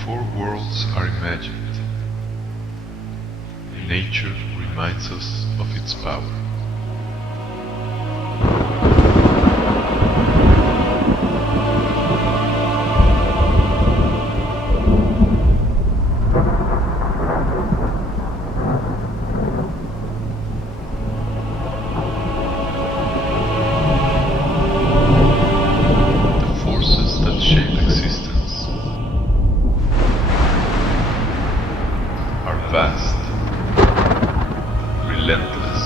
Before worlds are imagined, nature reminds us of its power. The forces that shape existence are vast, relentless,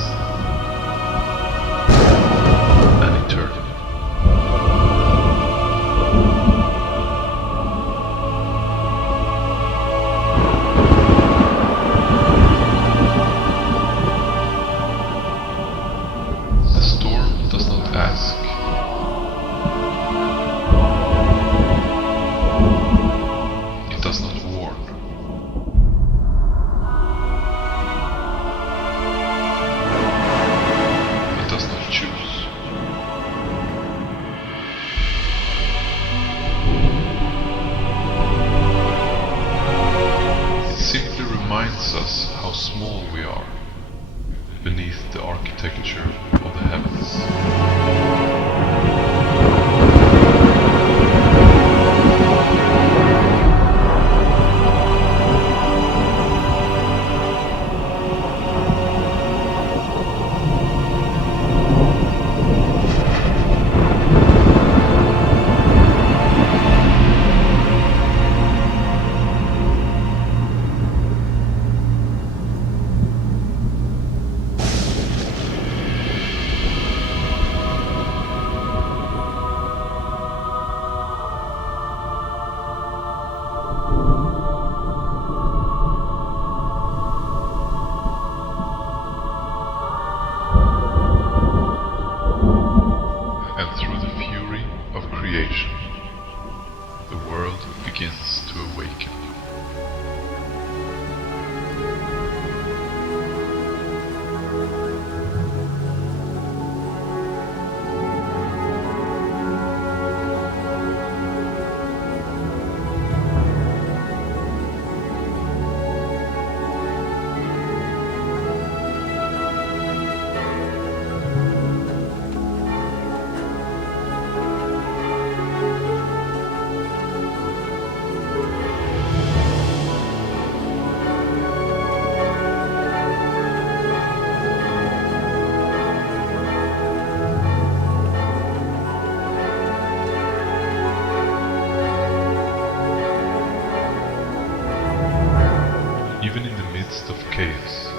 and eternal. The storm does not ask. It does not warn. It does not choose. It simply reminds us how small we are beneath the architecture of the heavens. And through the fury of creation, the world begins to awaken. Even in the midst of chaos,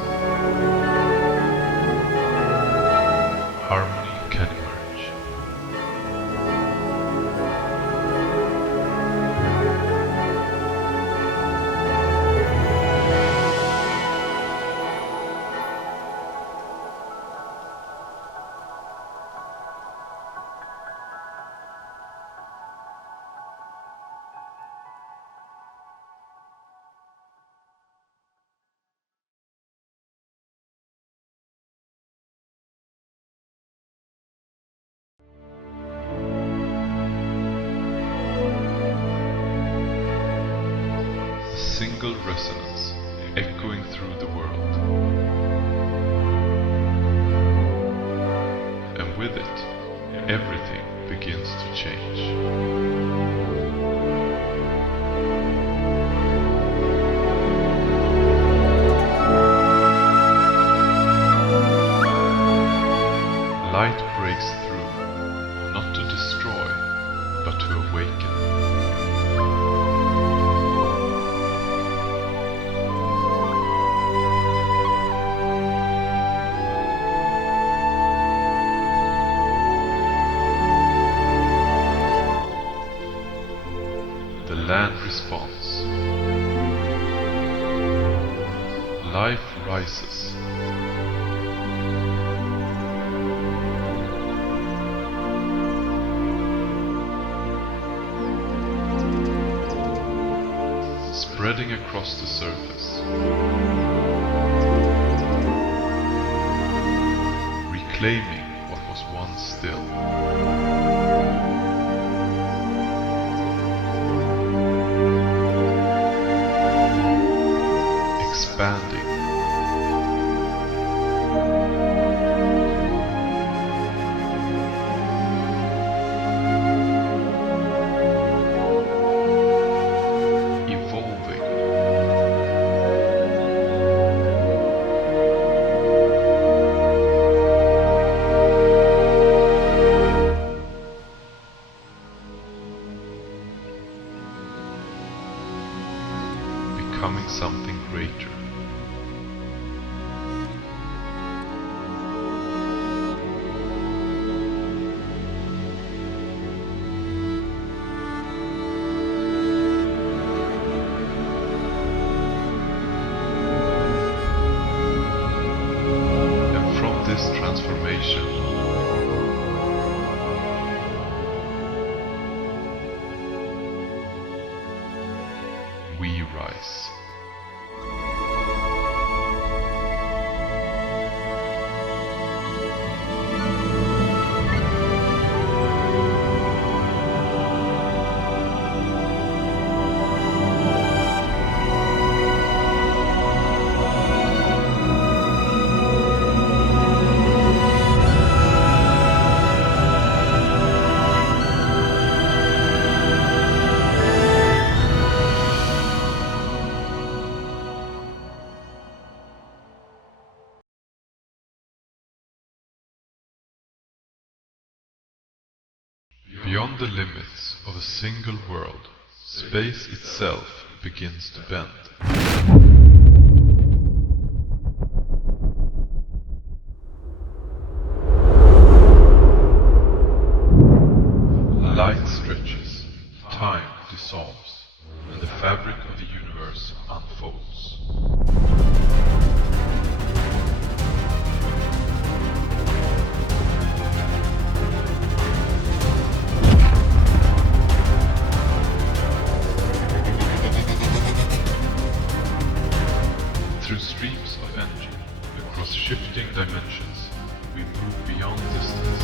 harmony can emerge. A single resonance echoing through the world. And with it, everything begins to change. Light breaks through, not to destroy, but to awaken. The land responds. Life rises. Spreading across the surface. Reclaiming what was once still. expanding. Evolving. Becoming something greater. And from this transformation, we rise. Beyond the limits of a single world, space itself begins to bend. Light stretches, time dissolves, and the fabric of the universe unfolds. Through streams of energy, across shifting dimensions, we move beyond distance.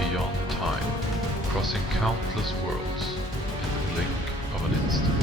Beyond time, crossing countless worlds in the blink of an instant.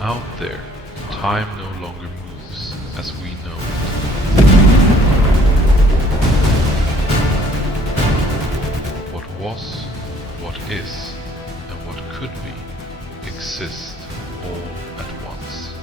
Out there, time no longer moves as we know it. What was, what is, and what could be exist all at once.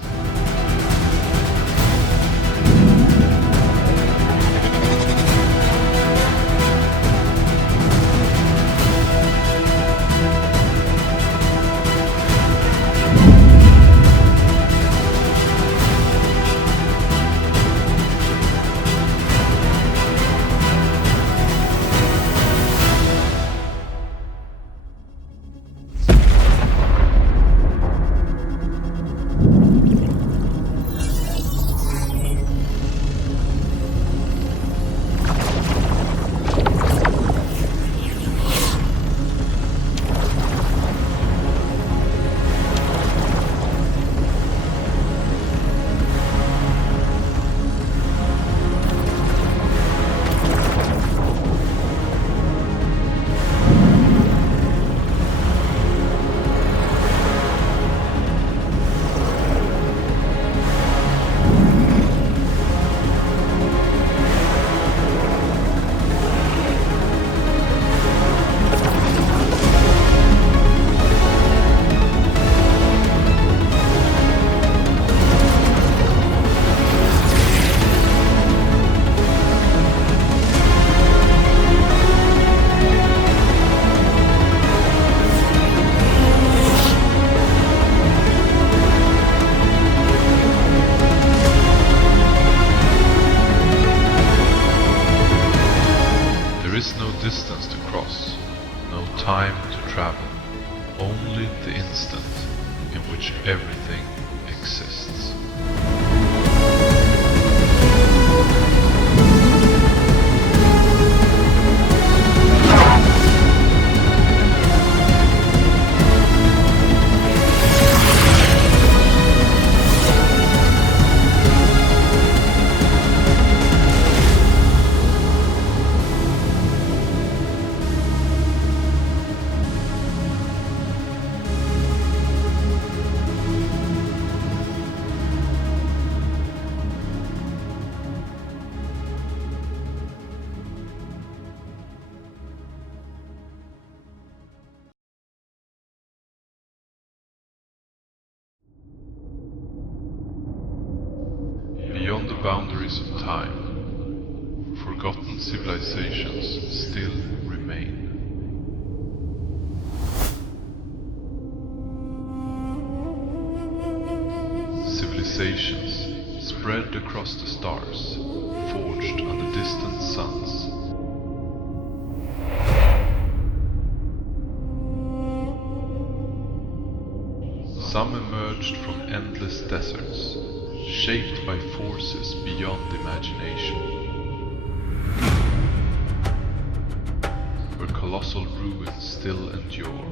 only the instant in which everything exists. Beyond the boundaries of time, forgotten civilizations still remain. Civilizations spread across the stars, forged under distant suns. Some emerged from endless deserts, shaped by forces beyond imagination, where colossal ruins still endure.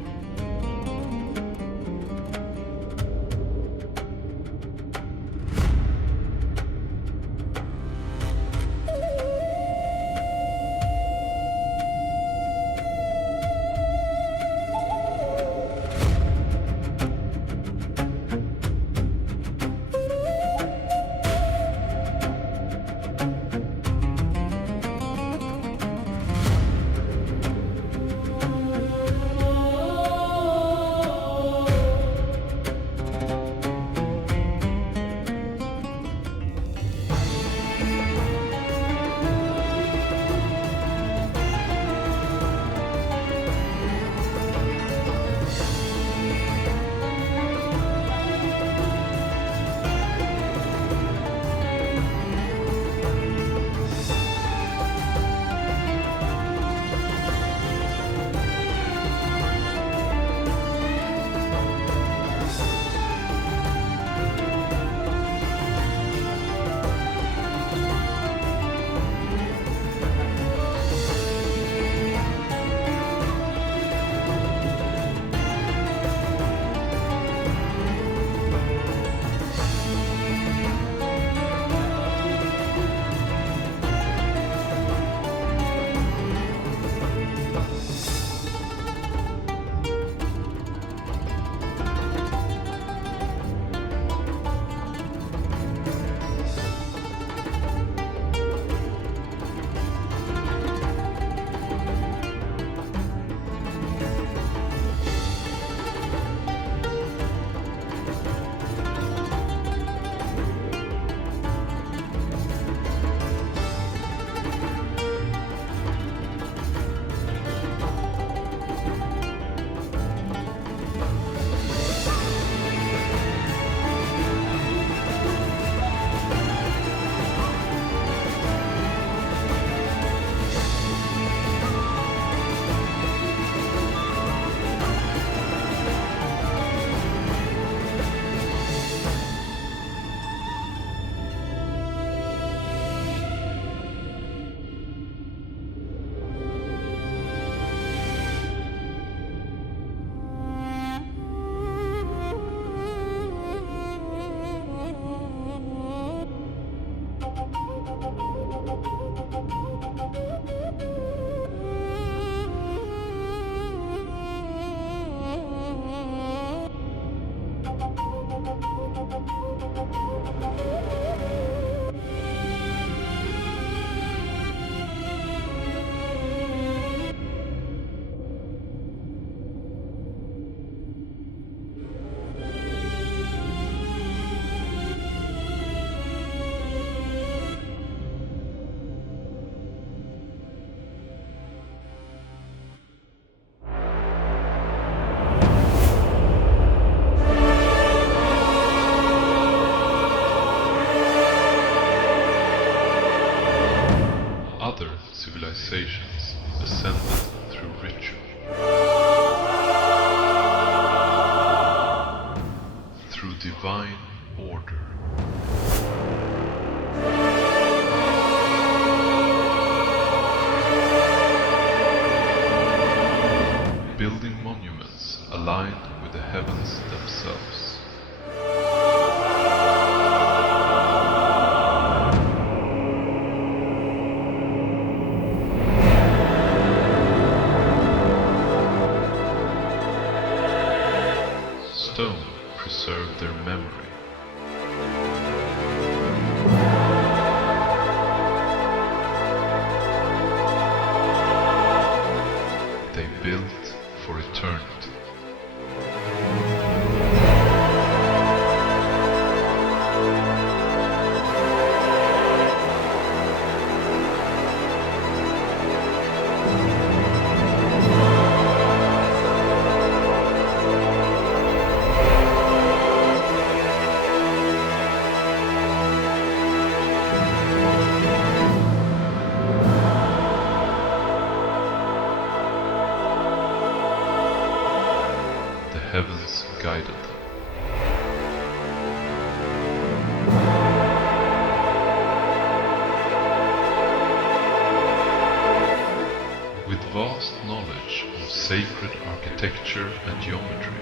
divine order. Building monuments aligned with the heavens themselves. Stone preserved their memory. They built for eternity. The heavens guided them. With vast knowledge of sacred architecture and geometry,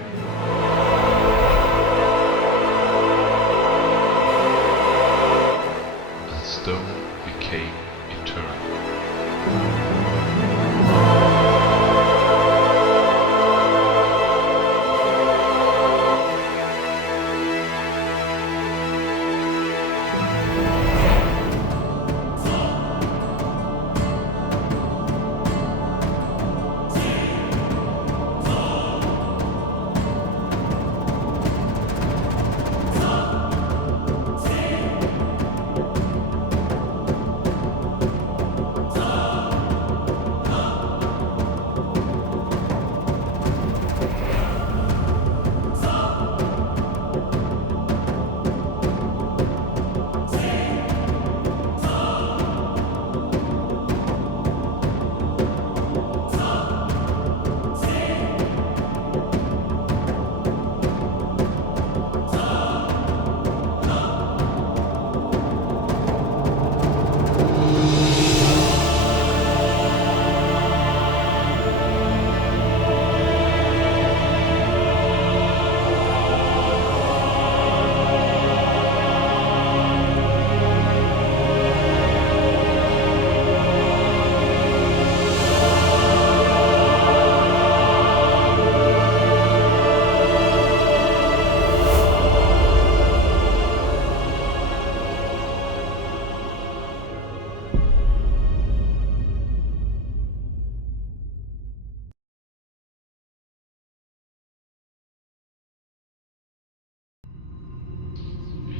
and stone became eternal.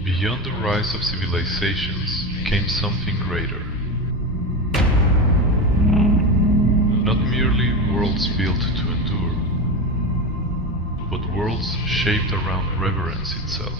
Beyond the rise of civilizations came something greater. Not merely worlds built to endure, but worlds shaped around reverence itself.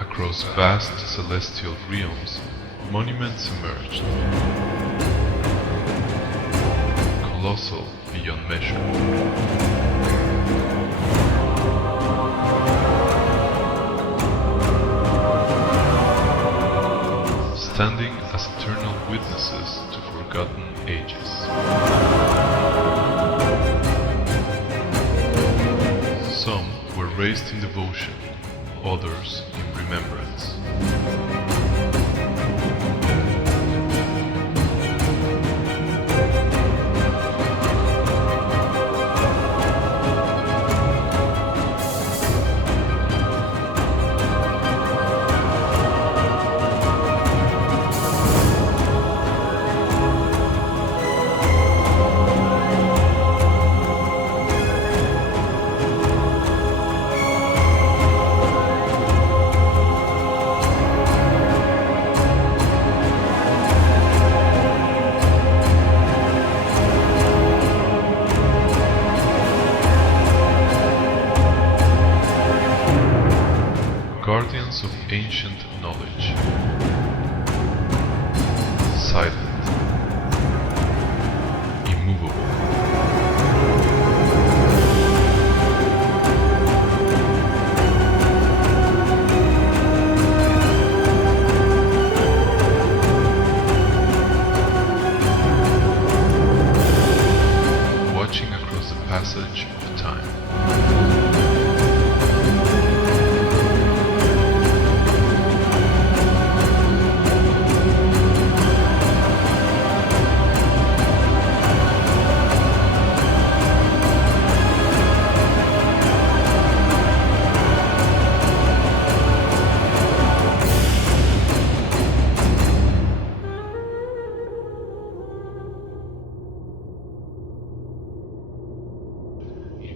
Across vast celestial realms, monuments emerged, colossal beyond measure. Standing as eternal witnesses to forgotten ages. Some were raised in devotion, others in remembrance. ancient knowledge, silent, immovable. Watching across the passage of time.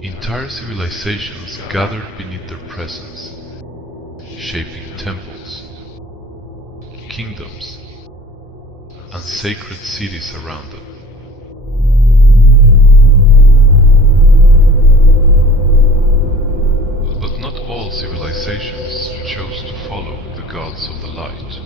Entire civilizations gathered beneath their presence, shaping temples, kingdoms, and sacred cities around them. But not all civilizations chose to follow the gods of the light.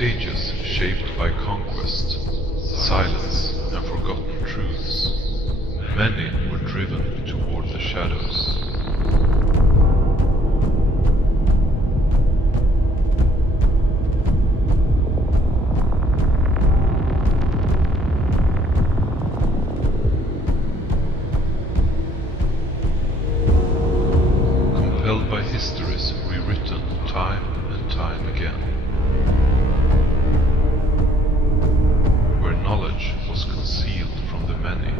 Ages shaped by conquest, silence, and forgotten truths, many were driven toward the shadows. Compelled by histories rewritten time and time again. Knowledge was concealed from the many,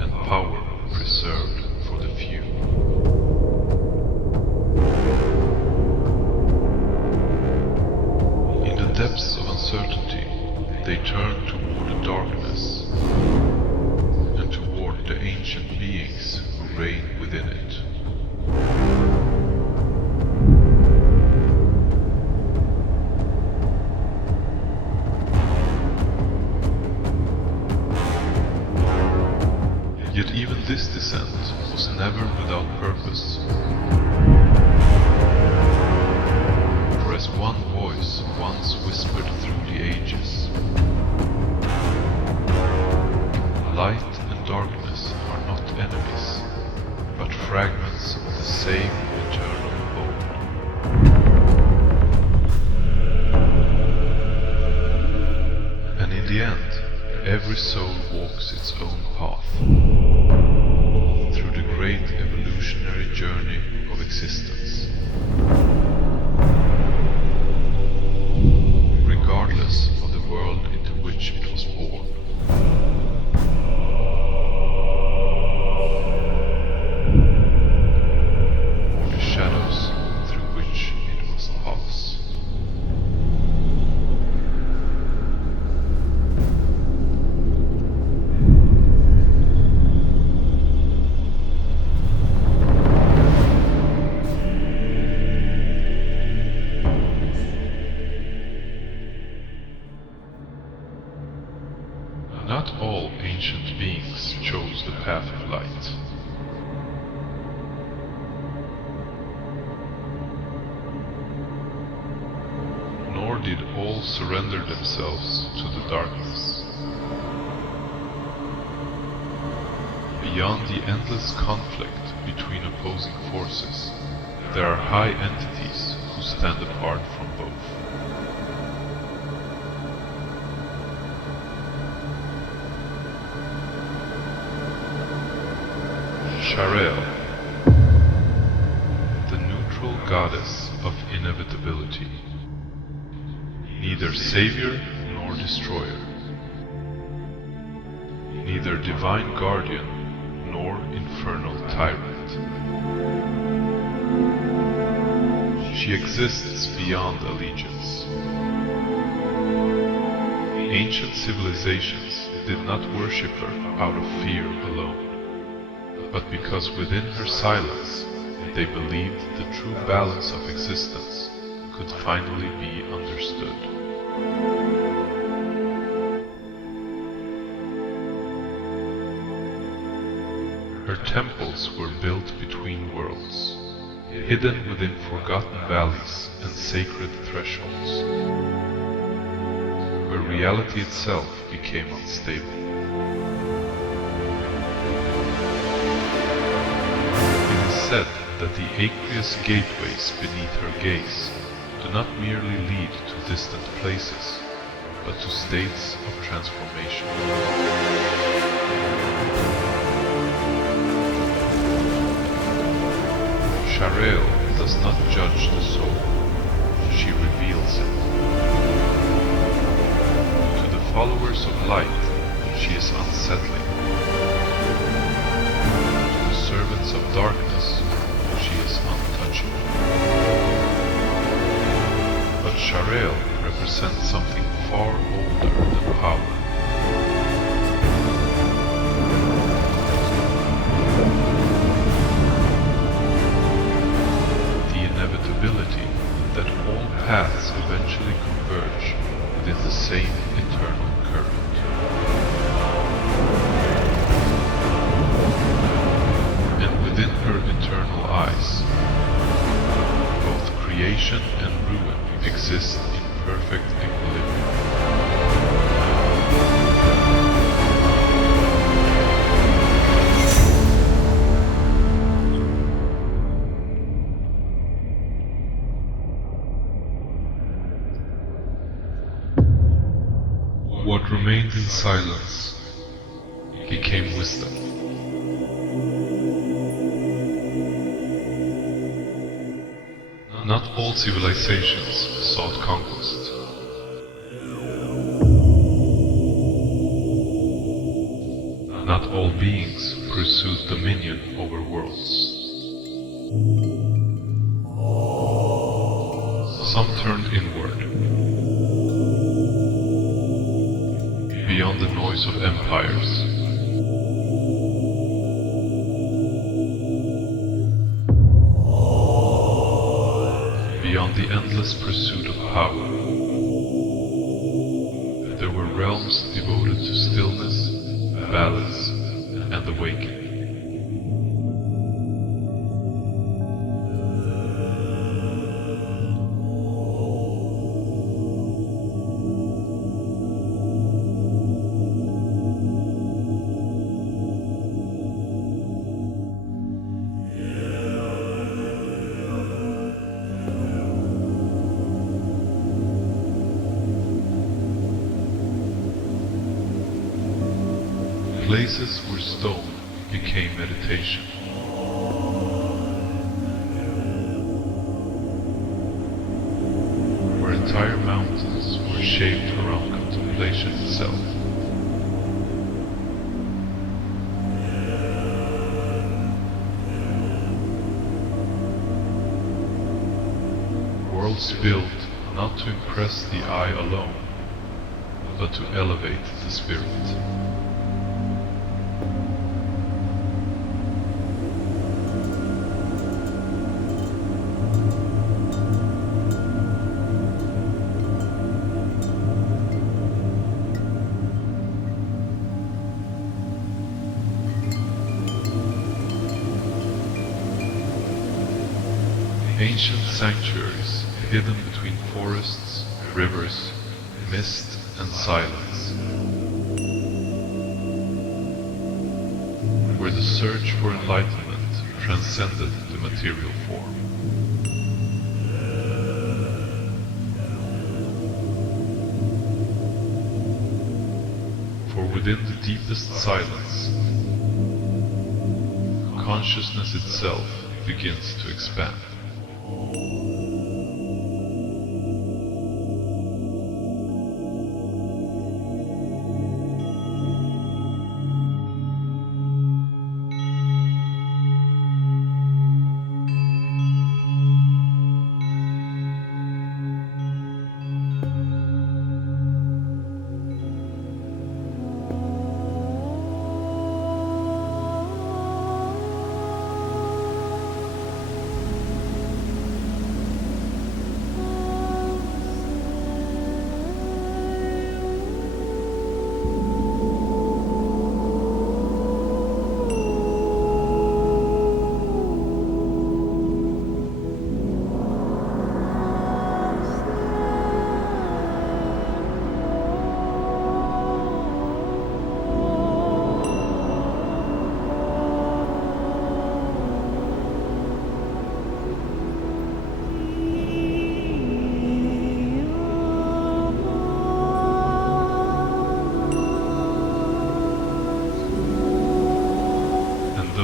and power preserved for the few. In the depths of uncertainty, they turned toward the darkness, and toward the ancient beings who reign within it. Yet even this descent was never without purpose. For as one voice once whispered through the ages, light and darkness are not enemies, but fragments of the same eternal whole. And in the end, every soul walks its own path. Through the great evolutionary journey of existence. Regardless of the world into which it was born. Or the shadows through which it must pass. Not all ancient beings chose the path of light. Nor did all surrender themselves to the darkness. Beyond the endless conflict between opposing forces, there are high entities who stand apart from both. Sharel, the neutral goddess of inevitability, neither savior nor destroyer, neither divine guardian nor infernal tyrant. She exists beyond allegiance. Ancient civilizations did not worship her out of fear alone, but because within her silence they believed the true balance of existence could finally be understood. Her temples were built between worlds, hidden within forgotten valleys and sacred thresholds, where reality itself became unstable. It is said that the aqueous gateways beneath her gaze do not merely lead to distant places, but to states of transformation. Sharael does not judge the soul, she reveals it. To the followers of light, she is unsettling. To the servants of darkness, she is untouchable. But Sharael represents something far older than power. Inevitability that all paths eventually converge within the same eternal current. And within her eternal eyes, both creation and ruin exist in perfect equilibrium. What remained in silence became wisdom. Not all civilizations sought conquest. Not all beings pursued dominion over worlds. Some turned inward, beyond the noise of empires. Beyond the endless pursuit of power. There were realms devoted to stillness, balance, and awakening. Places where stone became meditation. Where entire mountains were shaped around contemplation itself. Worlds built not to impress the eye alone, but to elevate the spirit. Ancient sanctuaries hidden between forests, rivers, mist and silence, where the search for enlightenment transcended the material form. For within the deepest silence, consciousness itself begins to expand.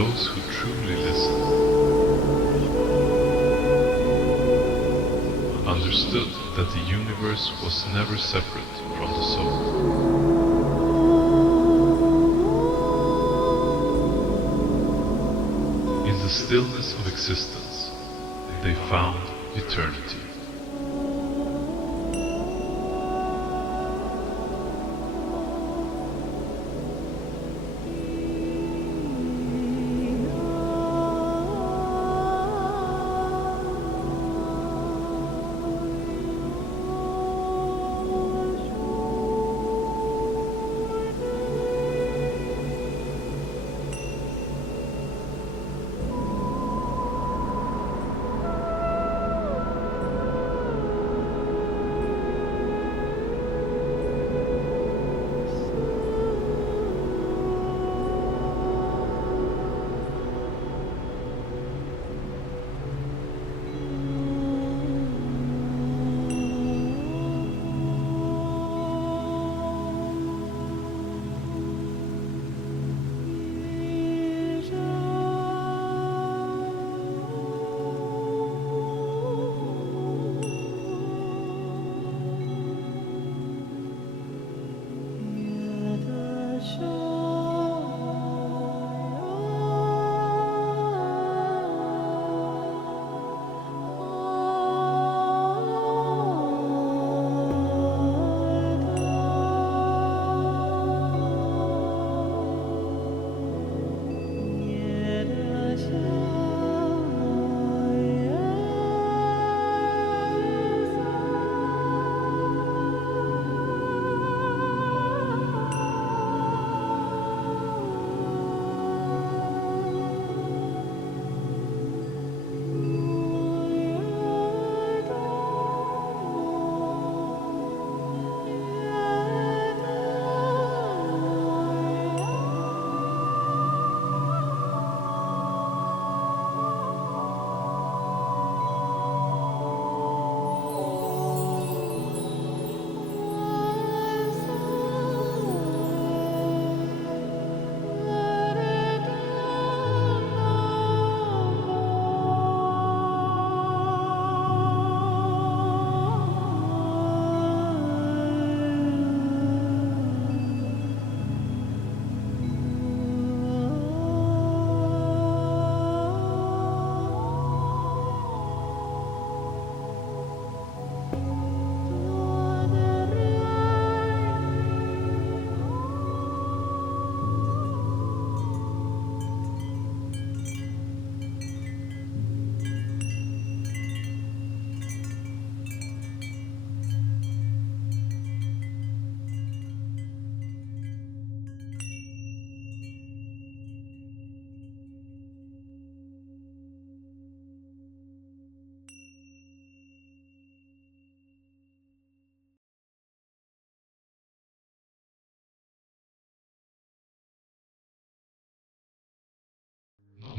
those who truly listen understood that the universe was never separate from the soul. In the stillness of existence, they found eternity.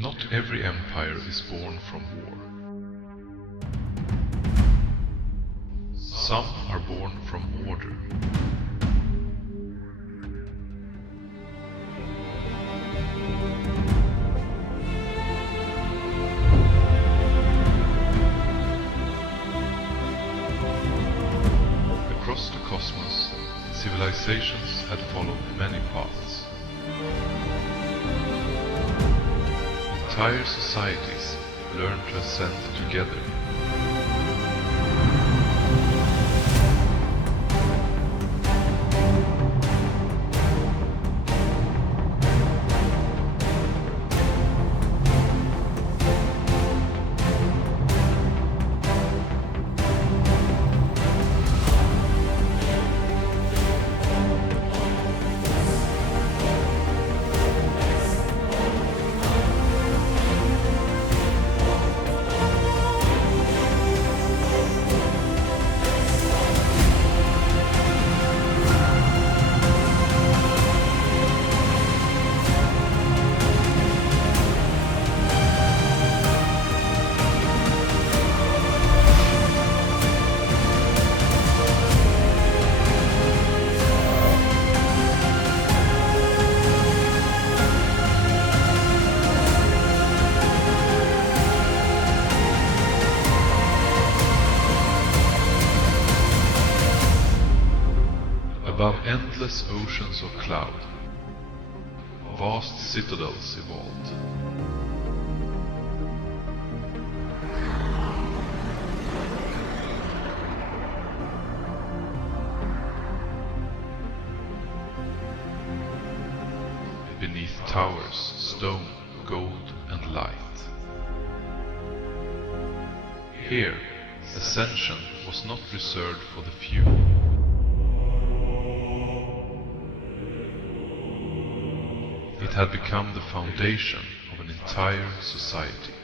Not every empire is born from war. Some are born from order. Across the cosmos, civilizations had followed many paths. Entire societies learned to ascend together. endless oceans of cloud, vast citadels evolved. Beneath towers, stone, gold, and light. Here, ascension was not reserved for the few. It had become the foundation of an entire society.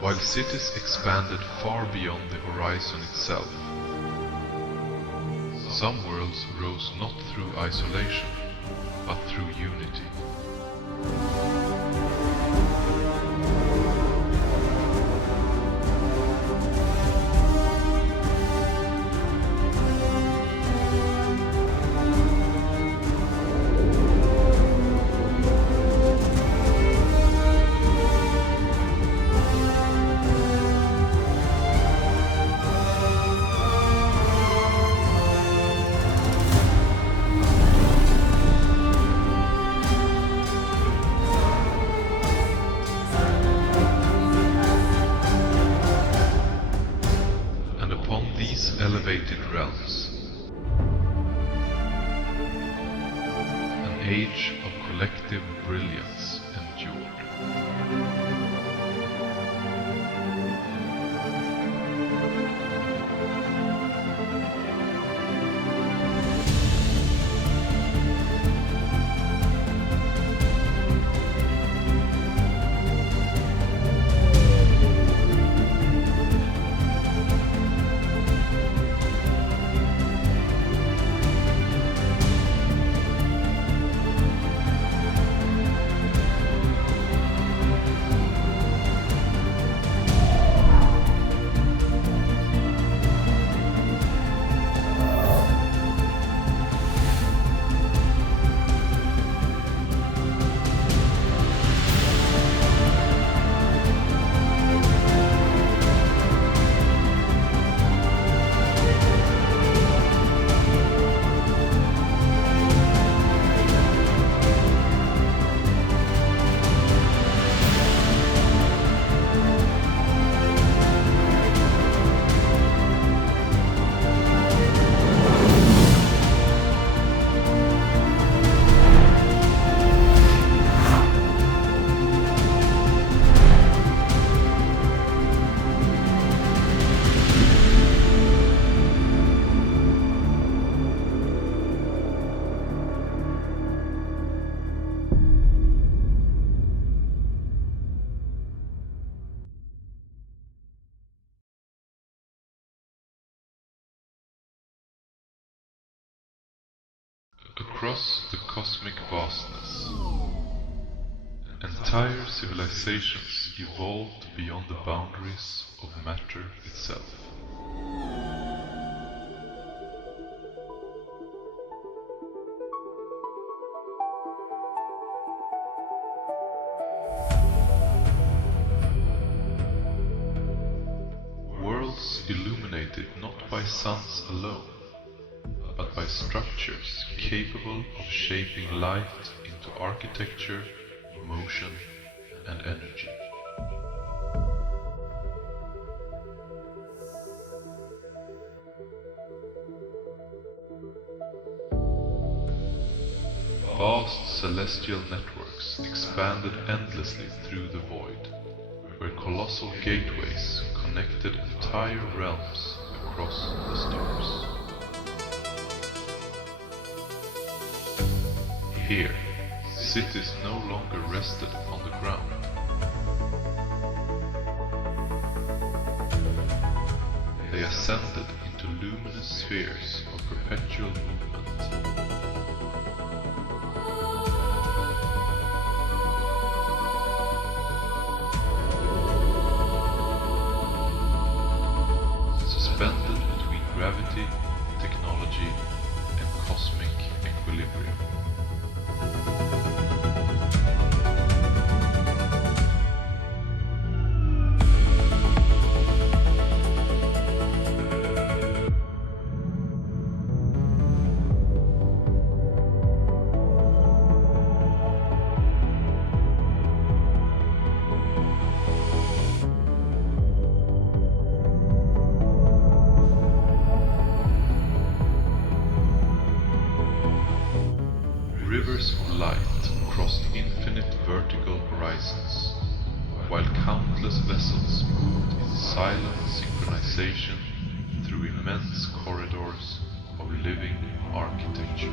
While cities expanded far beyond the horizon itself, some worlds rose not through isolation, but through unity. Elevated realms, an age of collective brilliance endured. Across the cosmic vastness, entire civilizations evolved beyond the boundaries of matter itself. Worlds illuminated not by suns alone, but by structures capable of shaping light into architecture, motion, and energy. Vast celestial networks expanded endlessly through the void, where colossal gateways connected entire realms across the stars. Here, cities no longer rested upon the ground, ascended into luminous spheres of perpetual movement. Suspended between gravity, technology, and cosmic equilibrium. Rivers of light crossed infinite vertical horizons, while countless vessels moved in silent synchronization through immense corridors of living architecture.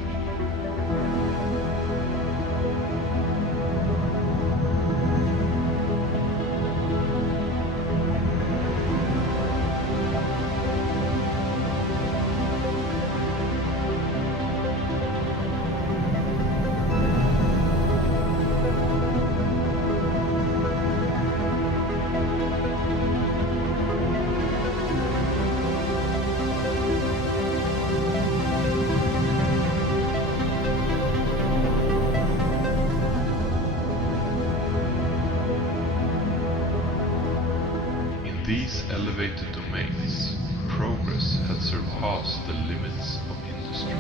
In these elevated domains, progress had surpassed the limits of industry.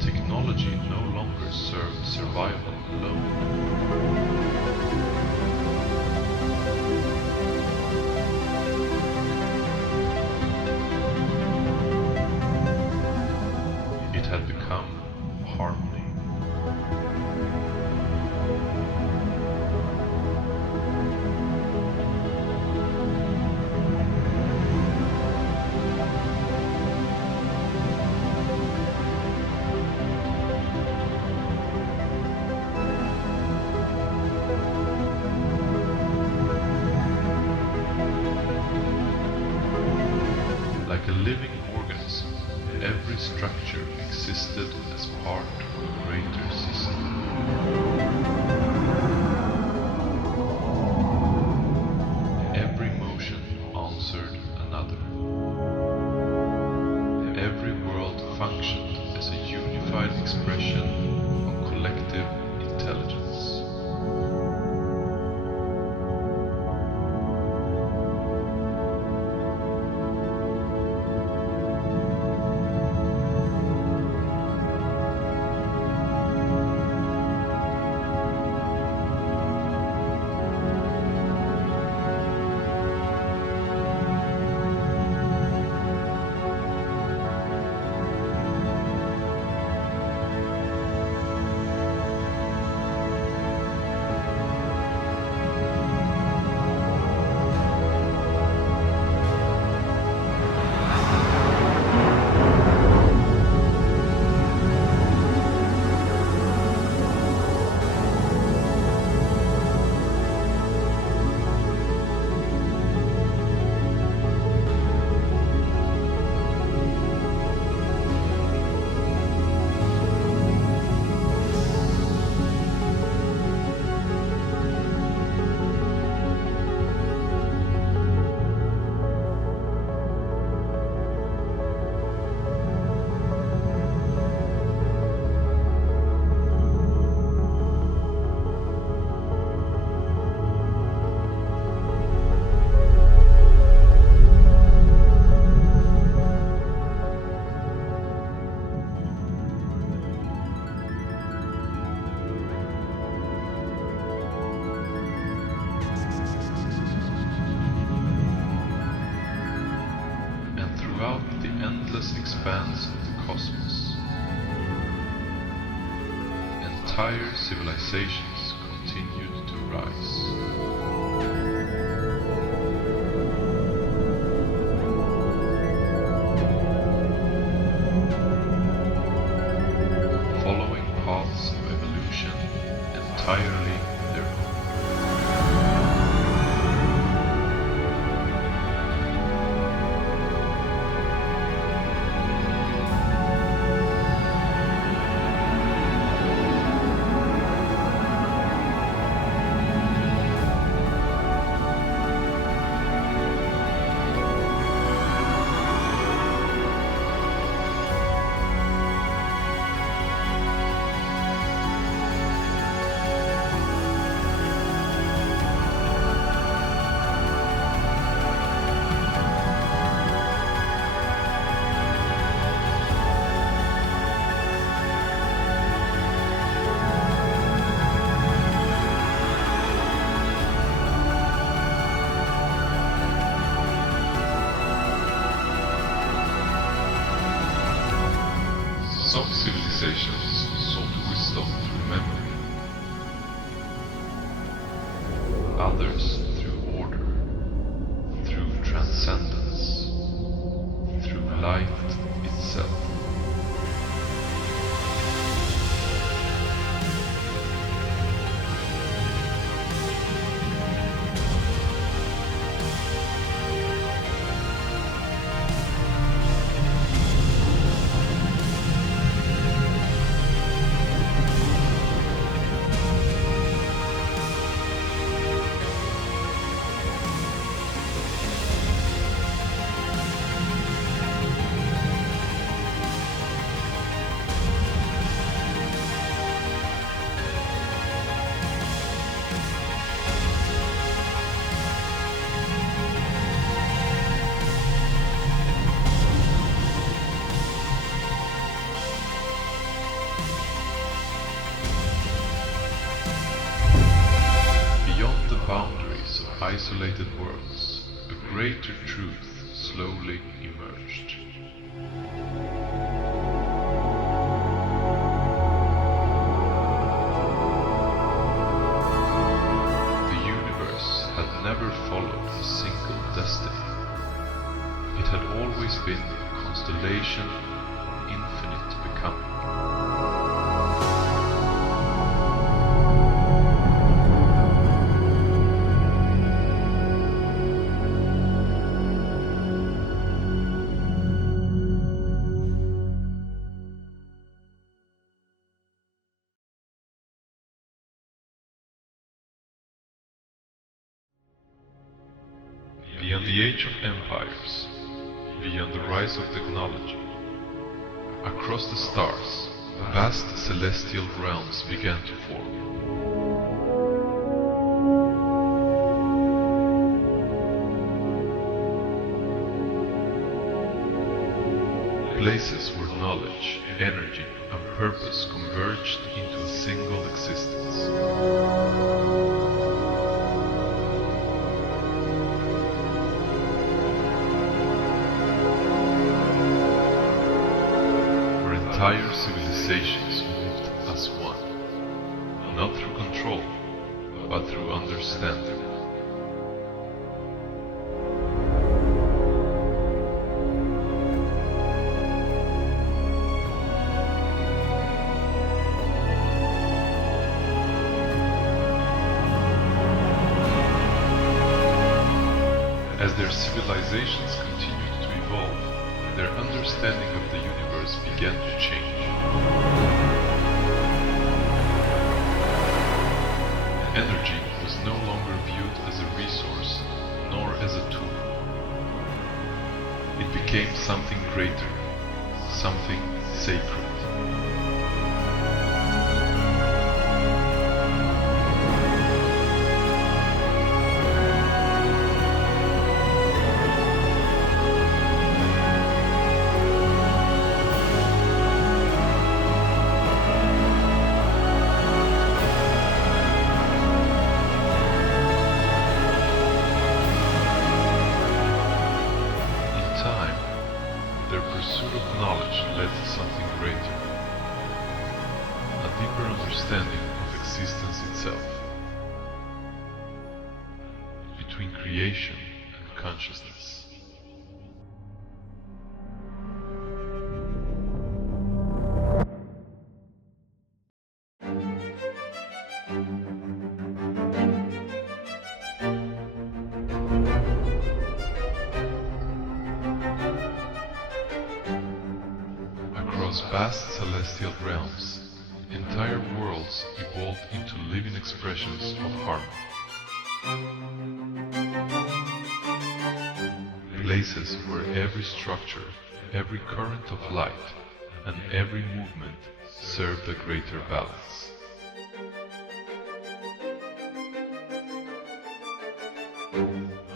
Technology no longer served survival alone. It had become harmony. Like a living organism, every structure existed as part of a greater system. Every motion answered another. Every world functioned as a unified expression of collective intelligence. Throughout the endless expanse of the cosmos, entire civilizations continued to rise. Following paths of evolution entirely their own. Some civilizations sought wisdom through memory, others through order, through transcendence, through light itself. Beyond the boundaries of isolated worlds, a greater truth slowly emerged. The universe had never followed a single destiny. It had always been a constellation of infinite becoming. Beyond the age of empires, beyond the rise of technology, across the stars, vast celestial realms began to form. Places where knowledge, energy, and purpose converged into a single existence. Entire civilizations moved as one, not through control, but through understanding. As their civilizations continued to evolve, their understanding of the universe began to change. Energy was no longer viewed as a resource, nor as a tool. It became something greater, something sacred. Their pursuit of knowledge led to something greater, a deeper understanding of existence itself, between creation and consciousness. vast celestial realms, entire worlds evolved into living expressions of harmony. Places where every structure, every current of light, and every movement served a greater balance.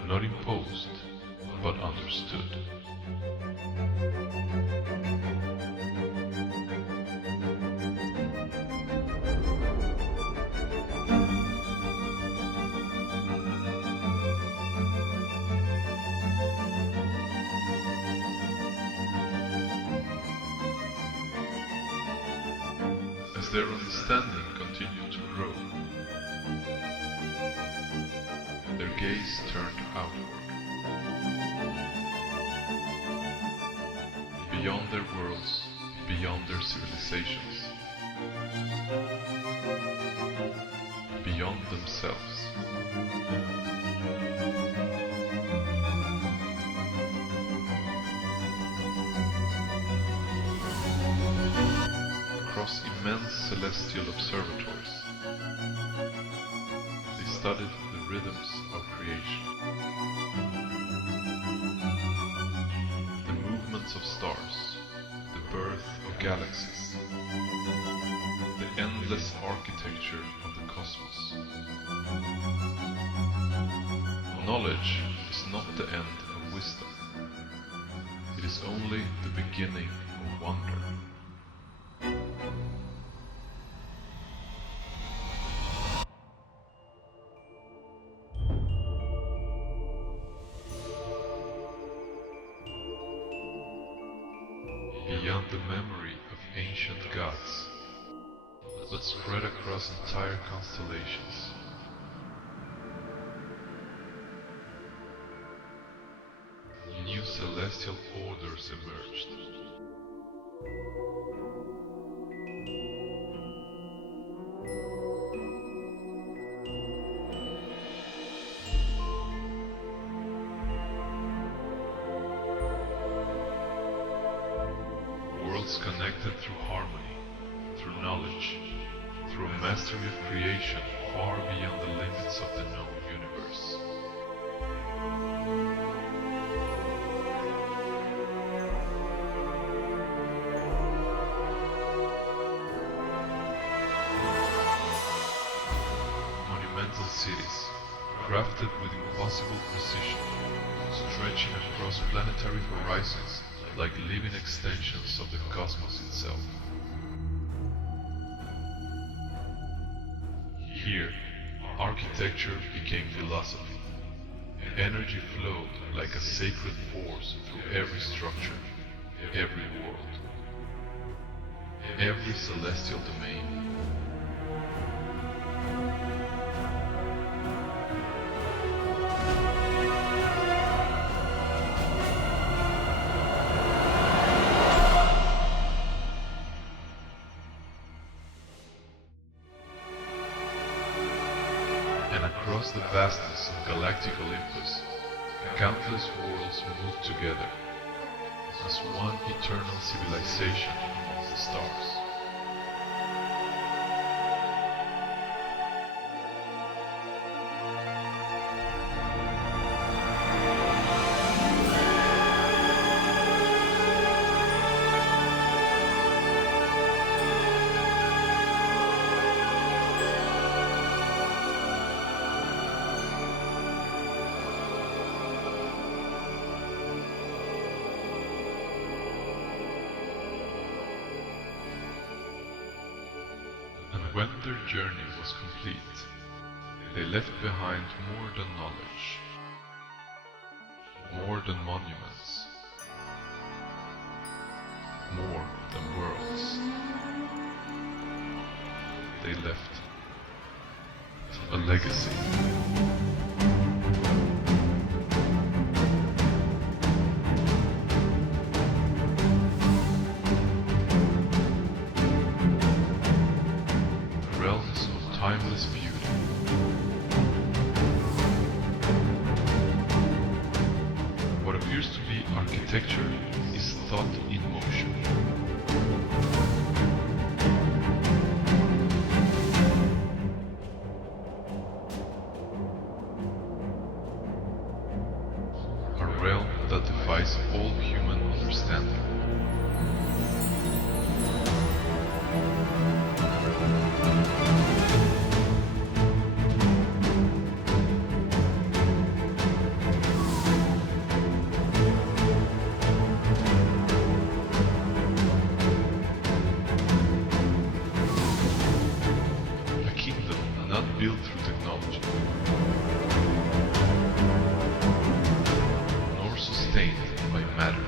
Not imposed, but understood. As their understanding continued to grow, their gaze turned outward, beyond their worlds, beyond their civilizations, beyond themselves. Across immense celestial observatories, they studied the rhythms of creation, the movements of stars, the birth of galaxies, the endless architecture of the cosmos. Knowledge is not the end of wisdom, it is only the beginning of wonder. Beyond the memory of ancient gods, but spread across entire constellations. New celestial orders emerged. Worlds connected through harmony, through knowledge, through a mastery of creation far beyond the limits of the known universe. Monumental cities, crafted with impossible precision, stretching across planetary horizons like living extensions of the cosmos itself. Here, architecture became philosophy. Energy flowed like a sacred force through every structure, every world, every celestial domain. And across the vastness of galactic Olympus, countless worlds moved together as one eternal civilization among the stars. When their journey was complete, they left behind more than knowledge, more than monuments, more than worlds. They left a legacy. Timeless beauty. What appears to be architecture is thought in motion. realm that defies all human understanding. A kingdom not built through technology, nor sustained by matter.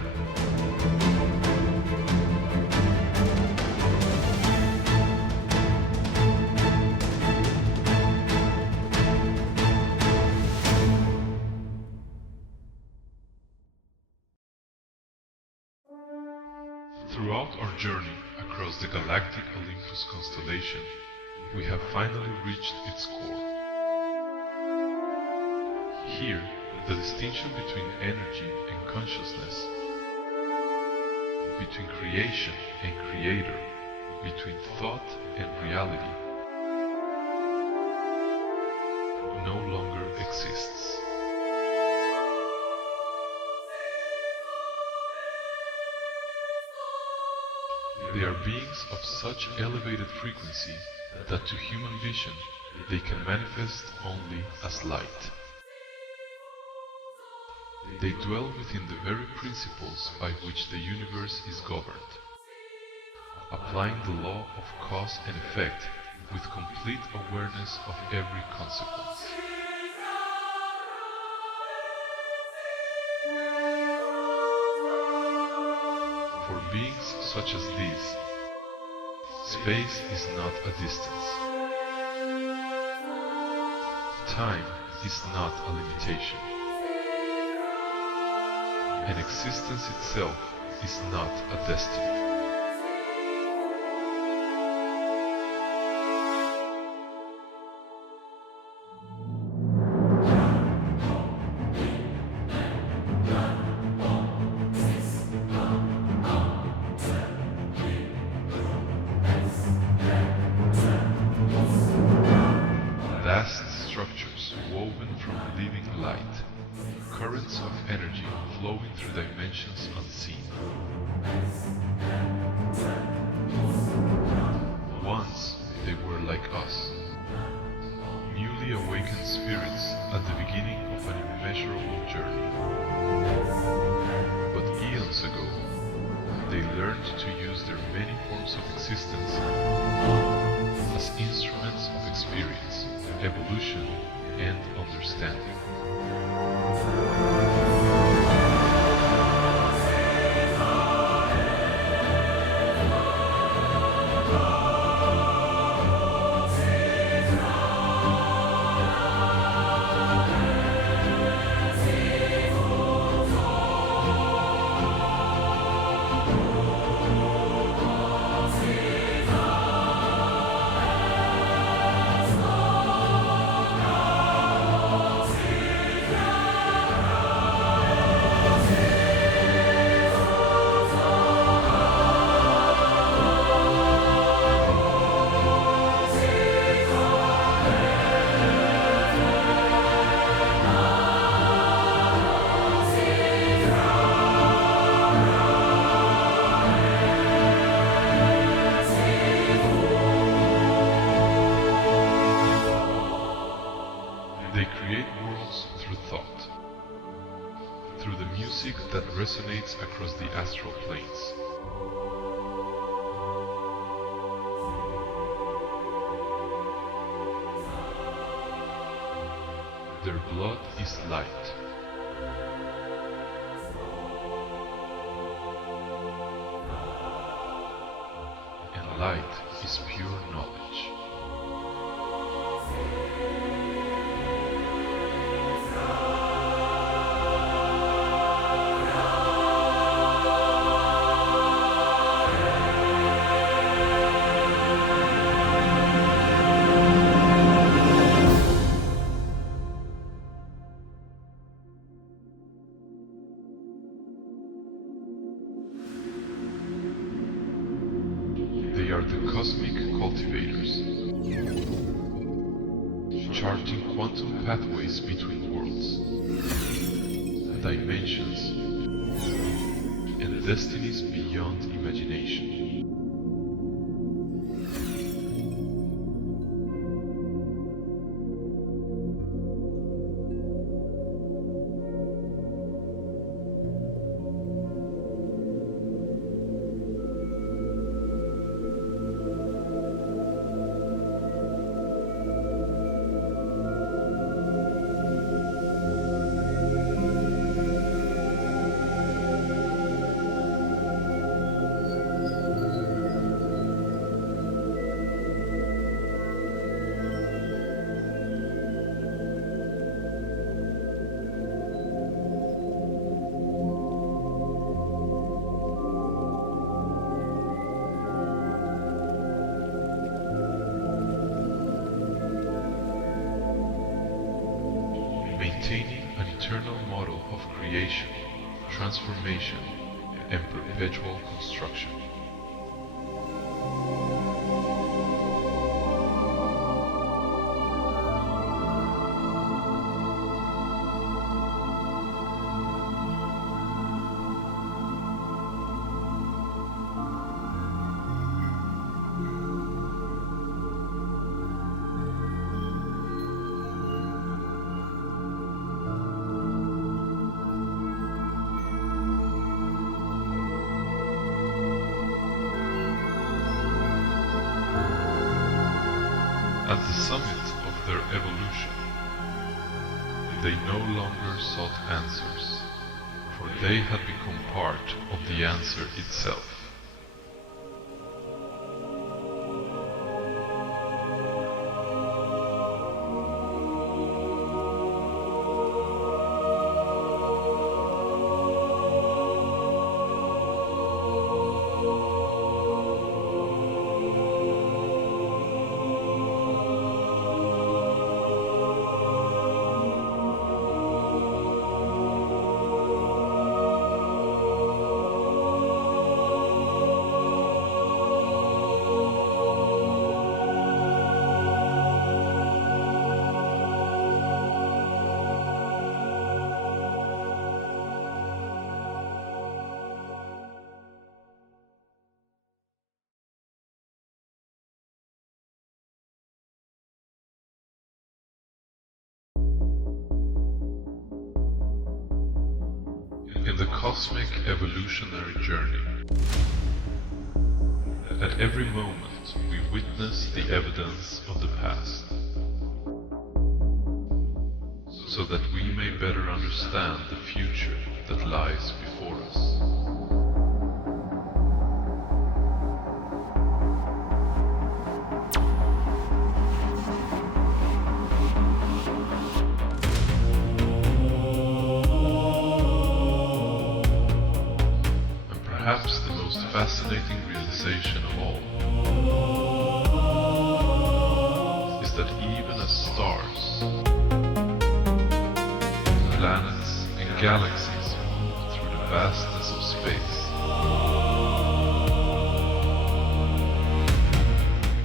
Throughout our journey across the galactic Olympus constellation, we have finally reached its core. Here, the distinction between energy and consciousness, between creation and creator, between thought and reality, no longer exists. They are beings of such elevated frequency that to human vision they can manifest only as light. They dwell within the very principles by which the universe is governed, applying the law of cause and effect with complete awareness of every consequence. For beings such as these, space is not a distance. Time is not a limitation. And existence itself is not a destiny. Vast structures woven from living light, currents of energy flowing through dimensions unseen. Once they were like us, newly awakened spirits at the beginning of an immeasurable journey. But eons ago, they learned to use their many forms of existence as instruments of experience, evolution, and understanding. They create worlds through thought, through the music that resonates across the astral planes. Their blood is light. And light is pure knowledge. They are the cosmic cultivators, charting quantum pathways between worlds, dimensions and destinies beyond imagination. Maintaining an eternal model of creation, transformation, and perpetual construction. At the summit of their evolution, they no longer sought answers, for they had become part of the answer itself. In the cosmic evolutionary journey, at every moment we witness the evidence of the past, so that we may better understand the future that lies before us. Perhaps the most fascinating realization of all is that even as stars, planets and galaxies move through the vastness of space,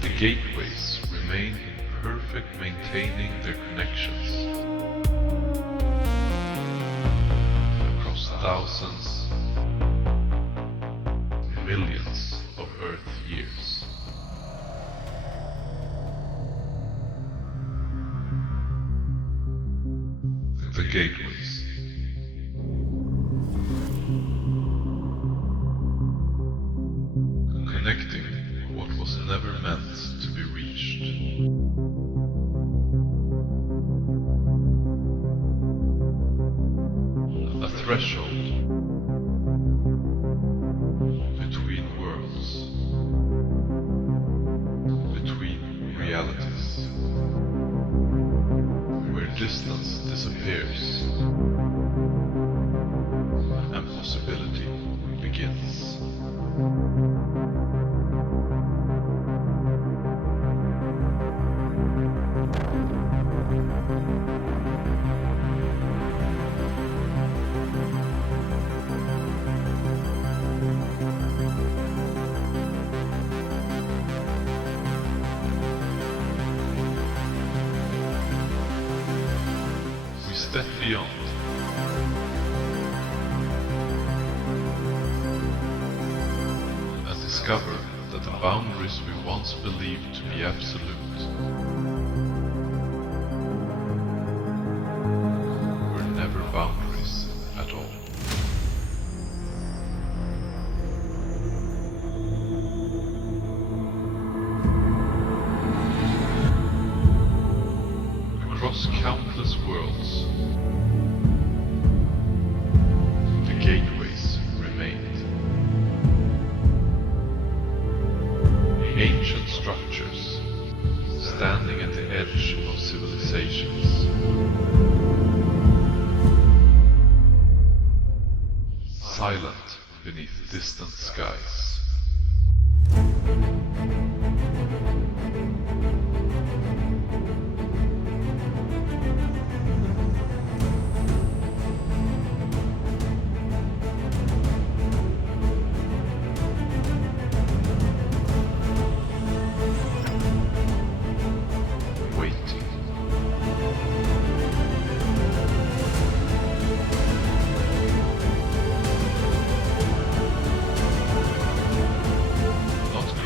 the gateways remain in perfect maintaining their connections across thousands, millions of Earth years. The gateways. Connecting what was never meant to be reached. A threshold between worlds, between realities, where distance disappears and possibility begins. We step beyond discover that the boundaries we once believed to be absolute were never boundaries at all. Across countless worlds, the gateways remained. Ancient structures standing at the edge of civilizations. Silent beneath distant skies.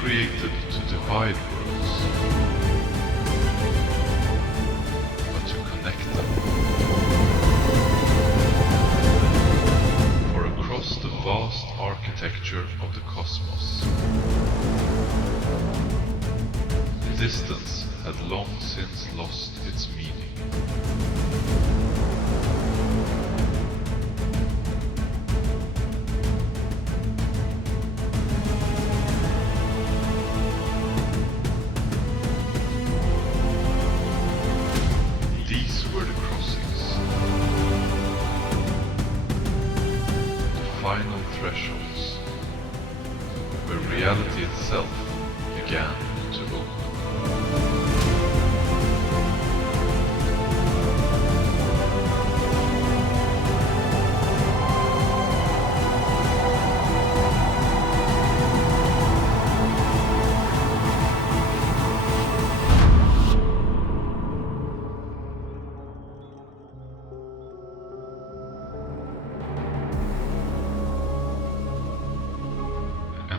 Created to divide worlds, but to connect them. For across the vast architecture of the cosmos, distance had long since lost its meaning. Final thresholds, where reality itself began to open.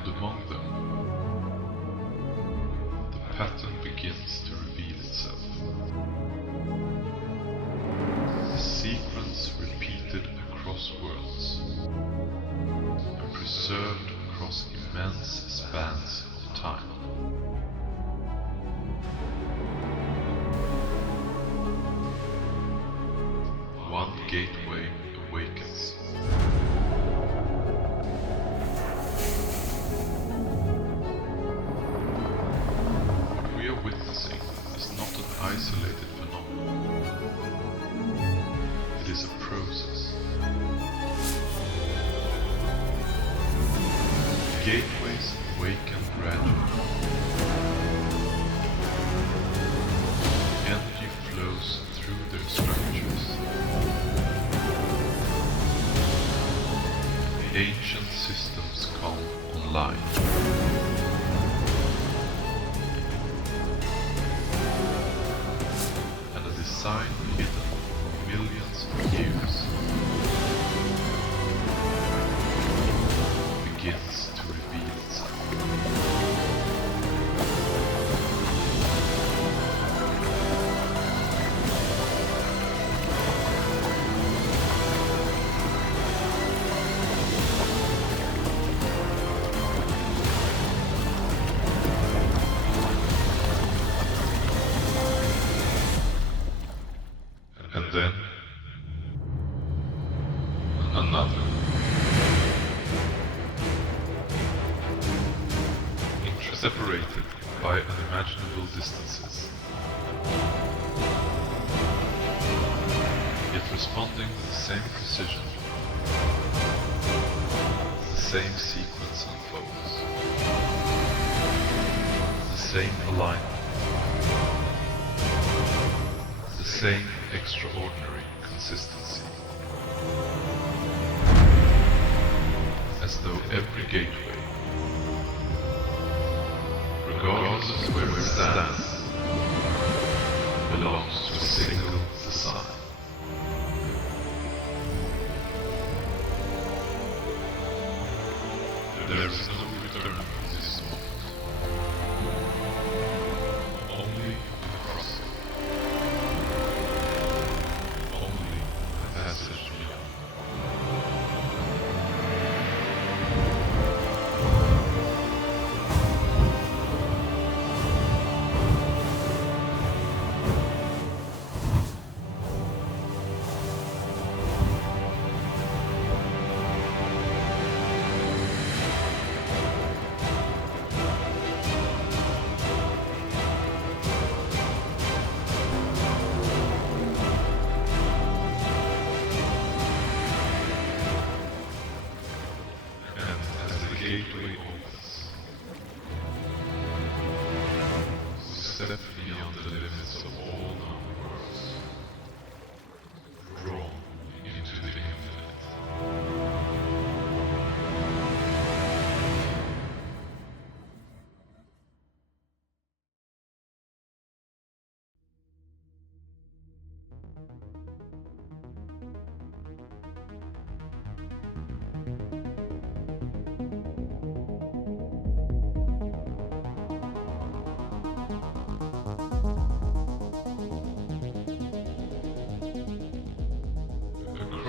Among them, the pattern begins to reveal itself. The sequence repeated across worlds and preserved across immense spans of time. One gateway awakens. Witnessing is not an isolated phenomenon. It is a process. Gateways awaken gradually. Energy flows through their structures. The ancient systems come online. Design hidden for millions of years begins to reveal itself. And then another. Separated by unimaginable distances, yet responding with the same precision, the same sequence unfolds, the same alignment, the same extraordinary consistency, as though every gateway, regardless of where it stands, belongs to a single design. There is no return from this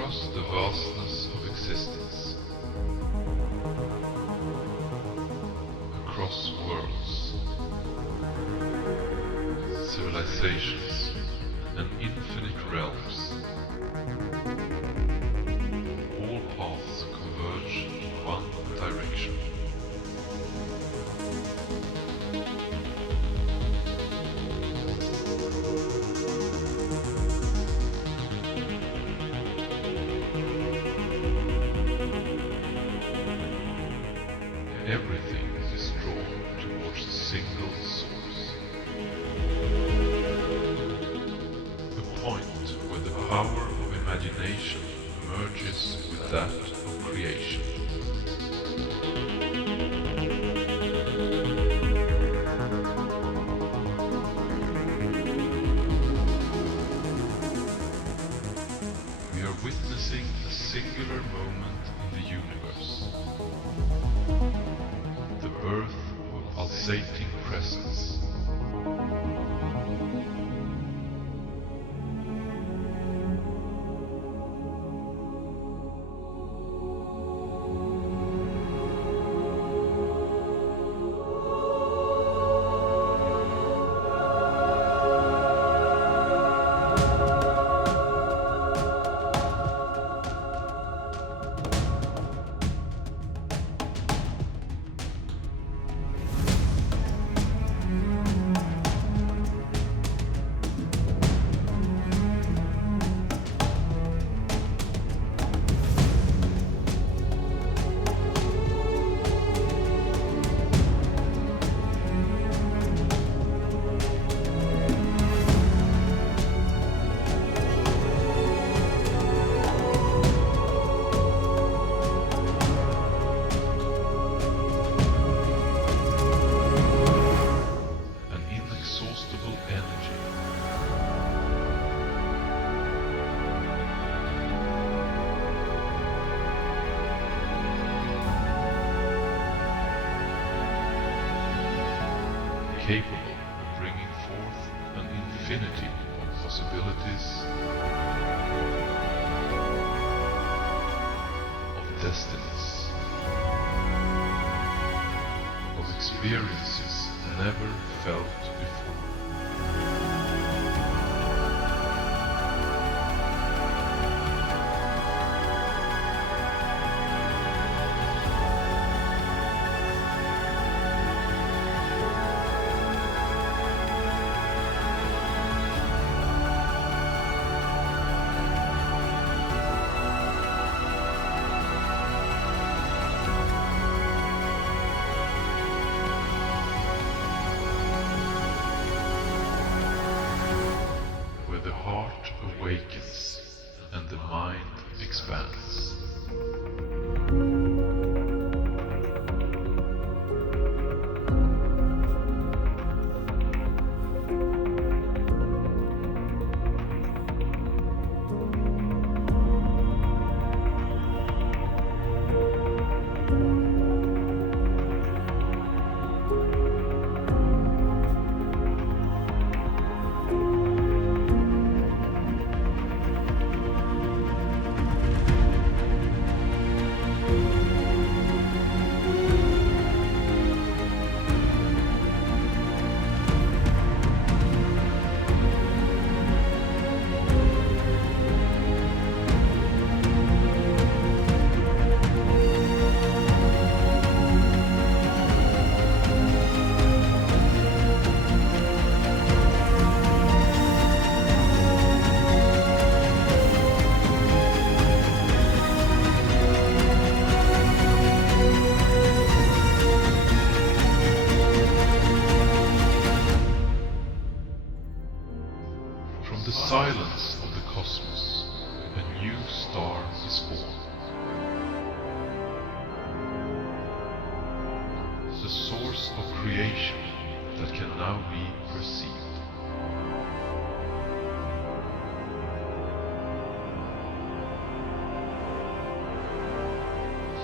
across the vastness of existence, across worlds, civilizations, and infinite realms. All paths converge in one direction. Everything is drawn towards a single source. A point where the power of imagination merges with that of creation. We are witnessing a singular moment in the universe. The birth of a pulsating presence. Capable of bringing forth an infinity of possibilities, of destinies, of experiences never felt before. Awakens and the mind expands. From the silence of the cosmos, a new star is born. The source of creation that can now be perceived.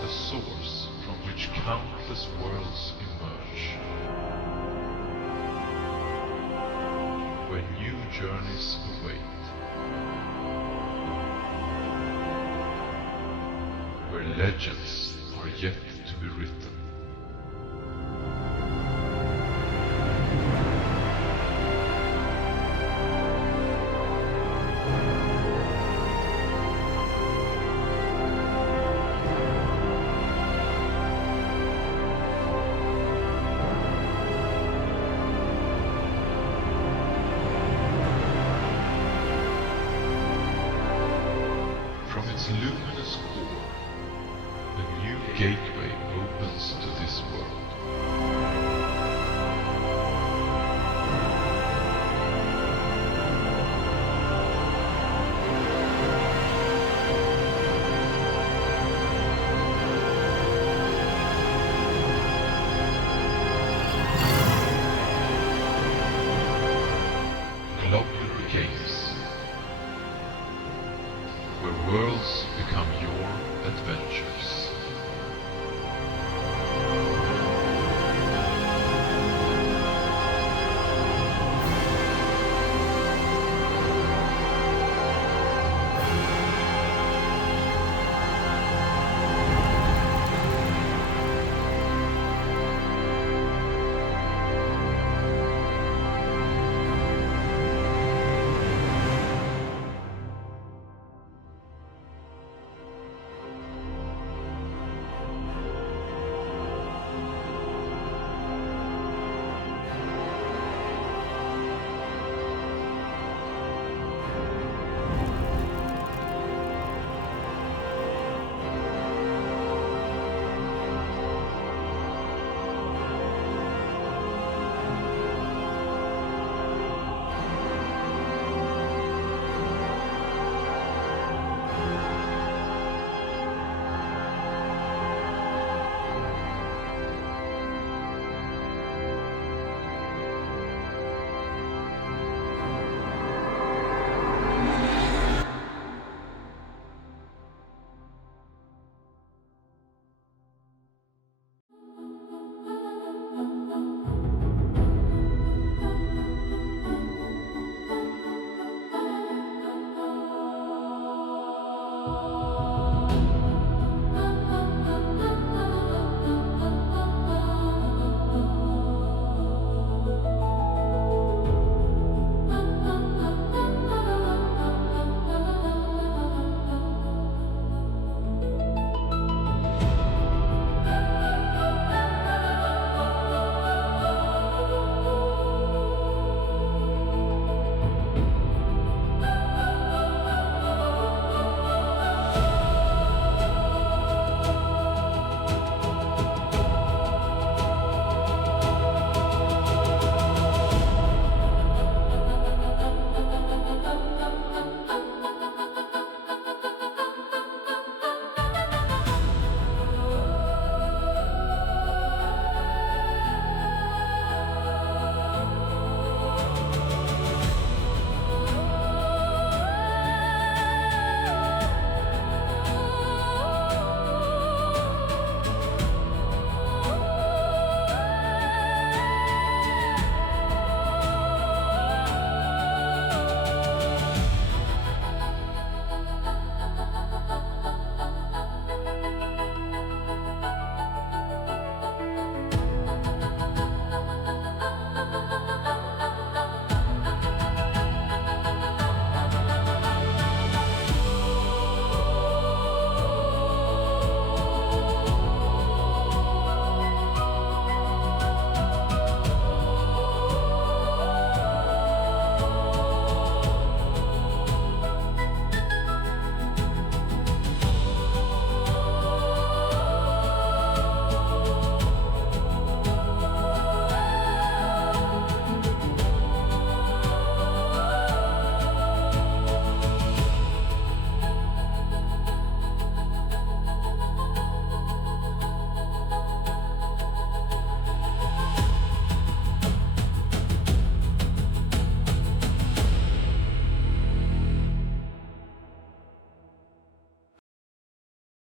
The source from which countless worlds emerge. Where new journeys await. legends are yet to be written. From its luminous core, a new gateway opens to this world. Globular Games, where worlds become your adventures.